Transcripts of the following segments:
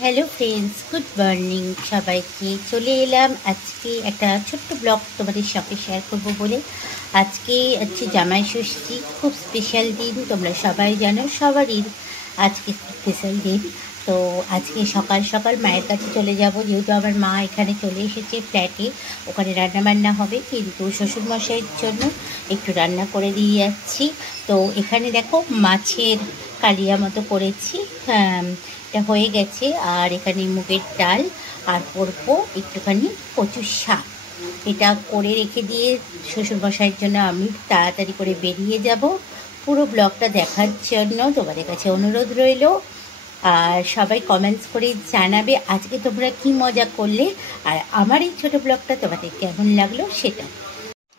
Hello friends, good morning সবাইকে। চলে এলাম আজকে একটা ছোট্ট ব্লগ তোমাদের সাথে শেয়ার করব বলে। আজকে হচ্ছে জামাই ষষ্ঠী, খুব স্পেশাল দিন। তোমরা সবাই জানো, সবারই আজকে স্পেশাল দিন। তো আজকে সকাল সকাল মায়ের কাছে চলে যাব, যেহেতু আমার মা এখানে চলে এসেছে ফ্ল্যাটে। ওখানে রান্নাবান্না হবে, কিন্তু শ্বশুরমশাইয়ের জন্য একটু রান্না করে দিয়ে যাচ্ছি। তো এখানে দেখো মাছের কালিয়া মতো করেছি, এটা হয়ে গেছে। আর এখানে মুগের ডাল আর করবো একটুখানি কচুর শাক। এটা করে রেখে দিয়ে শ্বশুরমশাইয়ের জন্য আমি তাড়াতাড়ি করে বেরিয়ে যাব। পুরো ব্লগটা দেখার জন্য তোমাদের কাছে অনুরোধ রইল। আর সবাই কমেন্টস করে জানাবে আজকে তোমরা কি মজা করলে, আর আমার এই ছোটো ব্লগটা তোমাদের কেমন লাগলো সেটা।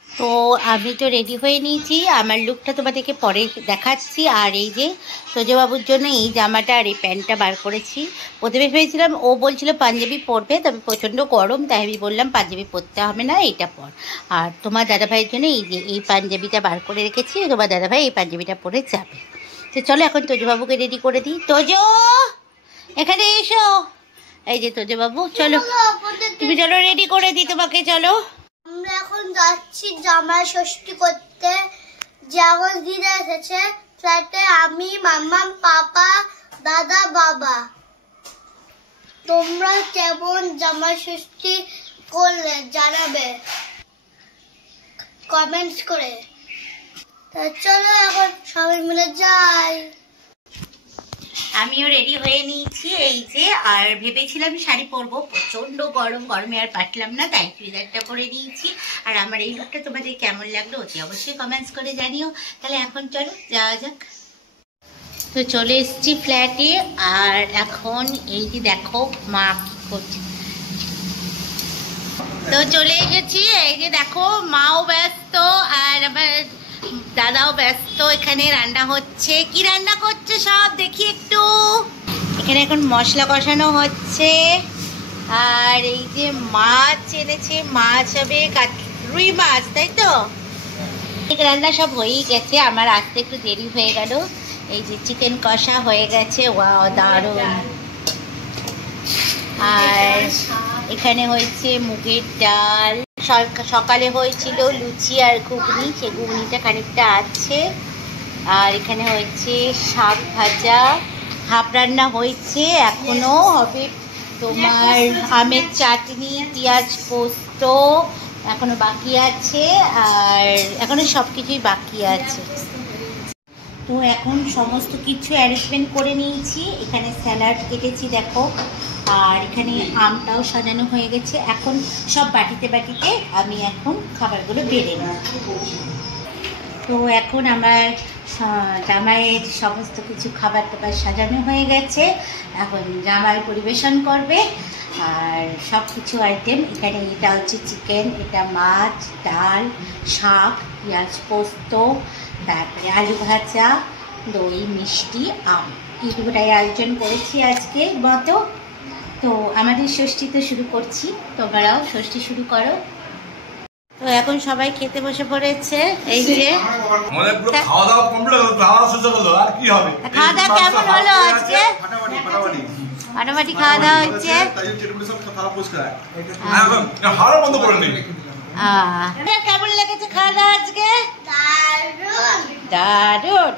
তো আমি তো রেডি হয়ে নিয়েছি, আমার লুকটা তোমাদেরকে পরে দেখাচ্ছি। আর এই যে তোজবাবুর জন্য এই জামাটা আর এই প্যান্টটা বার করেছি। প্রথমে ভেবেছিলাম, ও বলছিল পাঞ্জাবি পরবে, তবে প্রচণ্ড গরম, তাই আমি বললাম পাঞ্জাবি পরতে হবে না, এইটা পর। আর তোমার দাদাভাইয়ের জন্য এই যে এই পাঞ্জাবিটা বার করে রেখেছি, তোমার দাদাভাই এই পাঞ্জাবিটা পরে যাবে। তো চলো এখন তোজবাবুকে রেডি করে দিই। তোজো, এখানে এসো। এই যে তোজবাবু, চলো তুমি, চলো রেডি করে দিই তোমাকে, চলো। আমরা এখন যাচ্ছি জামাই ষষ্ঠী করতে। যেমন দিদা এসেছে ফ্ল্যাটে, আমি, মাম্মা, পাপা, দাদা, বাবা। তোমরা কেমন জামাই ষষ্ঠী করলে জানাবে কমেন্টস করে। তা চলো এখন সবাই মিলে যাই। আমিও রেডি হয়ে নিয়েছি এই যে। আর ভেবেছিলাম শাড়ি পরবো, প্রচণ্ড গরমে আর পারলাম না, তাই চুড়িদারটা পরে নিয়েছি। আর আমার এই লুকটা তোমাদের কেমন লাগলো অতি অবশ্যই কমেন্টস করে জানিও। তাহলে এখন চলো যাওয়া যাক। তো চলে এসেছি ফ্ল্যাটে। আর এখন এই যে দেখো মা কি করছে। তো চলে এসেছি, এই যে দেখো মাও ব্যস্ত আর আমার দাদাও ব্যস্ত। এখানে রান্না হচ্ছে, কি রান্না করছে সব দেখি একটু। এখানে এখন মশলা কষানো হচ্ছে। আর এই যে মাছ এনেছে, মাছ হবে রুই মাছ, তাই তো। রান্না সব হয়েই গেছে, আমার আসতে একটু দেরি হয়ে গেল। এই যে চিকেন কষা হয়ে গেছে, ওয়াও দারুণ। আর এখানে হয়েছে মুগের ডাল, সকালে হয়েছিল লুচি আর ঘুগনি, সে ঘুগনিটা খানিকটা আছে। আর এখানে হয়েছে শাক ভাজা, হাফ রান্না হয়েছে, এখনো হবে তোমার আমের চাটনি, পেঁয়াজ পোস্ত এখনো বাকি আছে। আর এখনো সব কিছুই বাকি আছে। তো এখন সমস্ত কিছু অ্যারেঞ্জমেন্ট করে নিয়েছি। এখানে স্যালাড কেটেছি দেখো, আর এখানে আমটাও সাজানো হয়ে গেছে। এখন সব বাটিতে বাটিতে আমি এখন খাবারগুলো বেড়ে নেব। তো এখন আমার জামাইয়ের সমস্ত কিছু খাবার টাবার সাজানো হয়ে গেছে, এখন জামাই পরিবেশন করবে। আর সব কিছু আইটেম এখানে, এটা হচ্ছে চিকেন, এটা মাছ, ডাল, শাক, পেঁয়াজ পোস্ত, তারপরে আলু ভাজা, দই, মিষ্টি, আম, এইটুকুটাই আয়োজন করেছি আজকের মতো। তো আমাদের ষষ্ঠী তো শুরু করছি, তোমরাও ষষ্ঠী শুরু করো। তো এখন সবাই খেতে বসে পড়েছে। এই যে খাওয়া দাওয়া কেমন হলো আজকে? ফাটাফাটি খাওয়া দাওয়া হচ্ছে। কেমন লেগেছে খাওয়া দাওয়া আজকে? দারুণ।